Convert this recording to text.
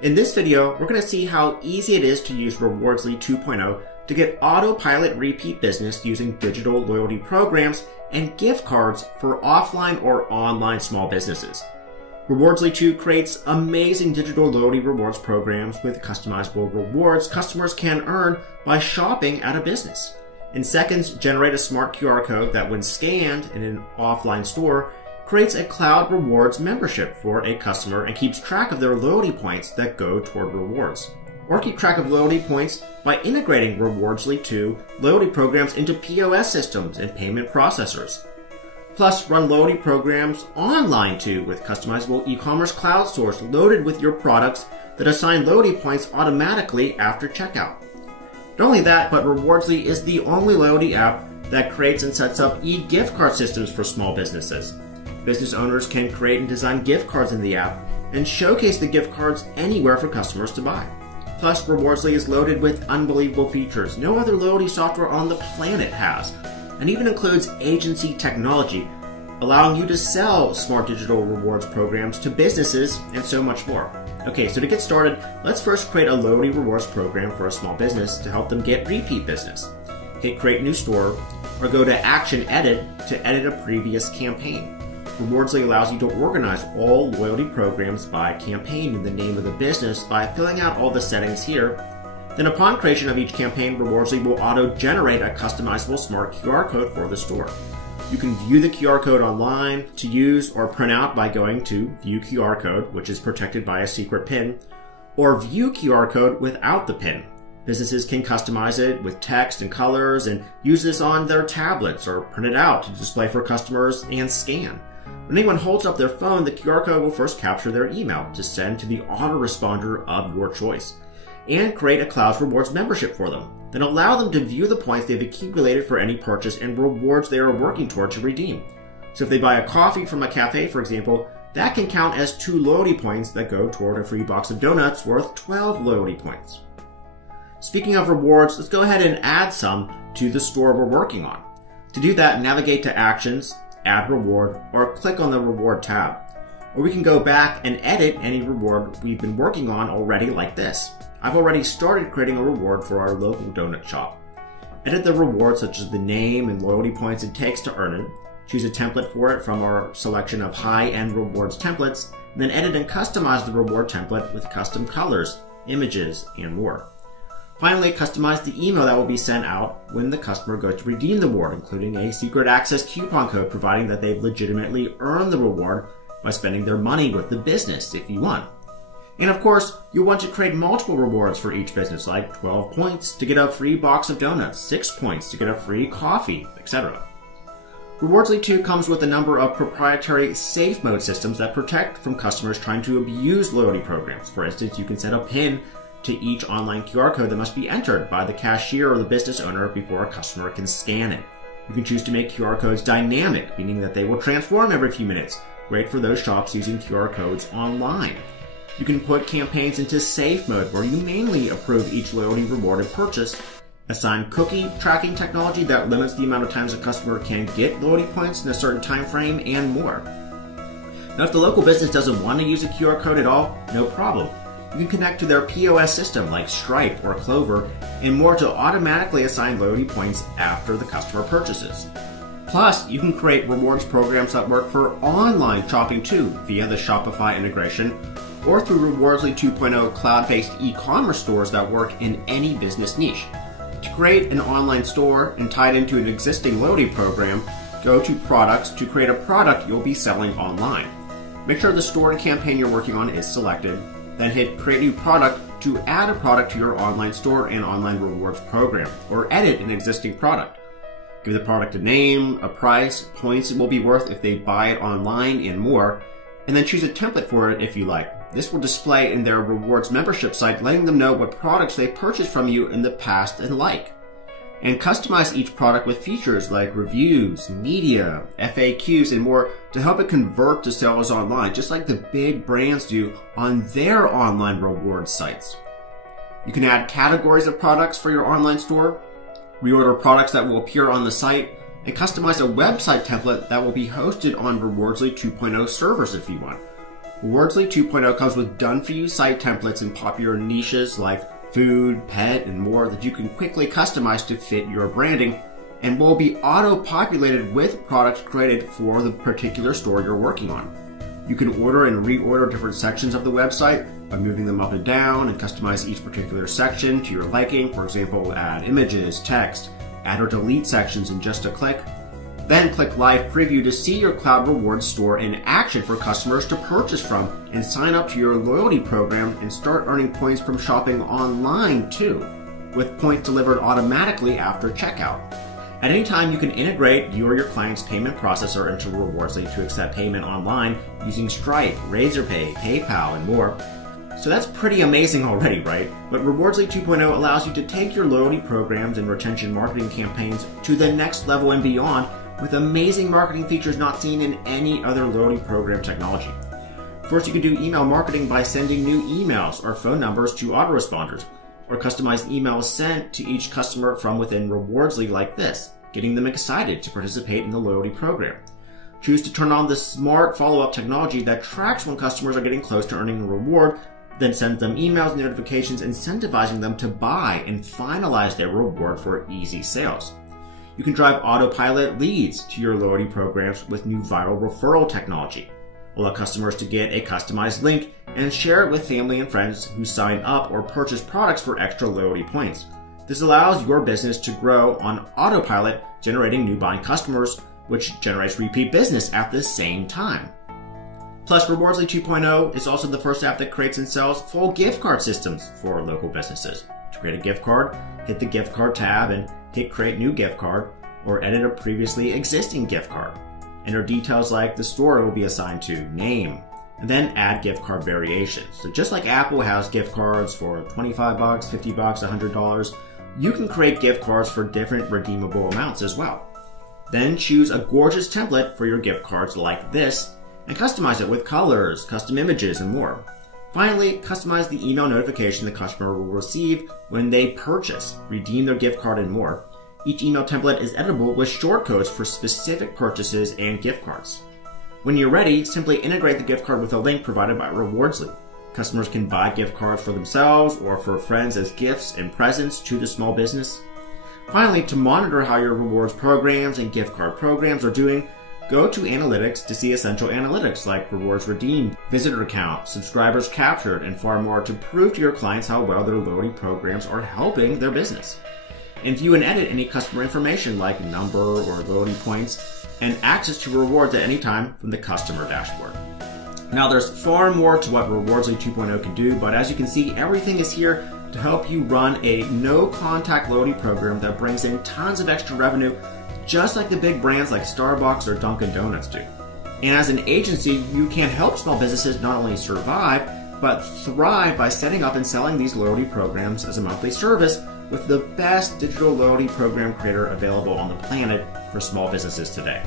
In this video, we're going to see how easy it is to use Rewardsly 2.0 to get autopilot repeat business using digital loyalty programs and gift cards for offline or online small businesses. Rewardsly 2 creates amazing digital loyalty rewards programs with customizable rewards customers can earn by shopping at a business. In seconds, generate a smart QR code that, when scanned in an offline store, creates a cloud rewards membership for a customer and keeps track of their loyalty points that go toward rewards. Or keep track of loyalty points by integrating Rewardsly 2 loyalty programs into POS systems and payment processors. Plus, run loyalty programs online too with customizable eCommerce cloud stores loaded with your products that assign loyalty points automatically after checkout. Not only that, but Rewardsly is the only loyalty app that creates and sets up eGift card systems for small businesses. Business owners can create and design gift cards in the app and showcase the gift cards anywhere for customers to buy. Plus, Rewardsly is loaded with unbelievable features no other loyalty software on the planet has, and even includes agency technology, allowing you to sell smart digital rewards programs to businesses and so much more. Okay, so to get started, let's first create a loyalty rewards program for a small business to help them get repeat business. Hit Create New Store, or go to Action Edit to edit a previous campaign. Rewardsly allows you to organize all loyalty programs by campaign in the name of the business by filling out all the settings here. Then upon creation of each campaign, Rewardsly will auto-generate a customizable smart QR code for the store. You can view the QR code online to use or print out by going to View QR Code, which is protected by a secret PIN, or View QR Code without the PIN. Businesses can customize it with text and colors and use this on their tablets or print it out to display for customers and scan. When anyone holds up their phone, the QR code will first capture their email to send to the autoresponder of your choice, and create a Cloud Rewards membership for them. Then allow them to view the points they've accumulated for any purchase and rewards they are working toward to redeem. So if they buy a coffee from a cafe, for example, that can count as 2 loyalty points that go toward a free box of donuts worth 12 loyalty points. Speaking of rewards, let's go ahead and add some to the store we're working on. To do that, navigate to Actions, Add Reward, or click on the Reward tab. Or we can go back and edit any reward we've been working on already, like this. I've already started creating a reward for our local donut shop. Edit the reward, such as the name and loyalty points it takes to earn it. Choose a template for it from our selection of high-end rewards templates, and then edit and customize the reward template with custom colors, images, and more. Finally, customize the email that will be sent out when the customer goes to redeem the reward, including a secret access coupon code providing that they've legitimately earned the reward by spending their money with the business if you want. And of course, you'll want to create multiple rewards for each business, like 12 points to get a free box of donuts, 6 points to get a free coffee, etc. Rewardsly 2 comes with a number of proprietary safe mode systems that protect from customers trying to abuse loyalty programs. For instance, you can set a PIN to each online QR code that must be entered by the cashier or the business owner before a customer can scan it. You can choose to make QR codes dynamic, meaning that they will transform every few minutes, great for those shops using QR codes online. You can put campaigns into safe mode, where you manually approve each loyalty rewarded purchase, assign cookie tracking technology that limits the amount of times a customer can get loyalty points in a certain time frame, and more. Now, if the local business doesn't want to use a QR code at all, no problem. You can connect to their POS system like Stripe or Clover and more to automatically assign loyalty points after the customer purchases. Plus, you can create rewards programs that work for online shopping too via the Shopify integration, or through Rewardsly 2.0 cloud-based e-commerce stores that work in any business niche. To create an online store and tie it into an existing loyalty program, go to Products to create a product you'll be selling online. Make sure the store and campaign you're working on is selected. Then hit Create New Product to add a product to your online store and online rewards program, or edit an existing product. Give the product a name, a price, points it will be worth if they buy it online, and more, and then choose a template for it if you like. This will display in their rewards membership site, letting them know what products they purchased from you in the past and like. And customize each product with features like reviews, media, FAQs, and more to help it convert to sales online, just like the big brands do on their online rewards sites. You can add categories of products for your online store, reorder products that will appear on the site, and customize a website template that will be hosted on Rewardsly 2.0 servers if you want. Rewardsly 2.0 comes with done-for-you site templates in popular niches like food, pet, and more that you can quickly customize to fit your branding, and will be auto-populated with products created for the particular store you're working on. You can order and reorder different sections of the website by moving them up and down and customize each particular section to your liking. For example, add images, text, add or delete sections in just a click. Then click Live Preview to see your Cloud Rewards store in action for customers to purchase from and sign up to your loyalty program and start earning points from shopping online too, with points delivered automatically after checkout. At any time, you can integrate you or your client's payment processor into Rewardsly to accept payment online using Stripe, Razorpay, PayPal, and more. So that's pretty amazing already, right? But Rewardsly 2.0 allows you to take your loyalty programs and retention marketing campaigns to the next level and beyond with amazing marketing features not seen in any other loyalty program technology. First, you can do email marketing by sending new emails or phone numbers to autoresponders, or customized emails sent to each customer from within Rewardsly like this, getting them excited to participate in the loyalty program. Choose to turn on the smart follow-up technology that tracks when customers are getting close to earning a reward, then sends them emails and notifications incentivizing them to buy and finalize their reward for easy sales. You can drive autopilot leads to your loyalty programs with new viral referral technology. Allow customers to get a customized link and share it with family and friends who sign up or purchase products for extra loyalty points. This allows your business to grow on autopilot, generating new buying customers, which generates repeat business at the same time. Plus, Rewardsly 2.0 is also the first app that creates and sells full gift card systems for local businesses. To create a gift card, hit the gift card tab and hit Create New Gift Card, or edit a previously existing gift card. Enter details like the store it will be assigned to, name, and then add gift card variations. So just like Apple has gift cards for $25, $50, $100, you can create gift cards for different redeemable amounts as well. Then choose a gorgeous template for your gift cards like this, and customize it with colors, custom images, and more. Finally, customize the email notification the customer will receive when they purchase, redeem their gift card, and more. Each email template is editable with shortcodes for specific purchases and gift cards. When you're ready, simply integrate the gift card with a link provided by Rewardsly. Customers can buy gift cards for themselves or for friends as gifts and presents to the small business. Finally, to monitor how your rewards programs and gift card programs are doing, go to Analytics to see essential analytics like rewards redeemed, visitor count, subscribers captured, and far more to prove to your clients how well their loyalty programs are helping their business. And view and edit any customer information like number or loyalty points and access to rewards at any time from the customer dashboard. Now, there's far more to what Rewardsly 2.0 can do, but as you can see, everything is here to help you run a no-contact loyalty program that brings in tons of extra revenue, just like the big brands like Starbucks or Dunkin' Donuts do. And as an agency, you can help small businesses not only survive, but thrive by setting up and selling these loyalty programs as a monthly service with the best digital loyalty program creator available on the planet for small businesses today.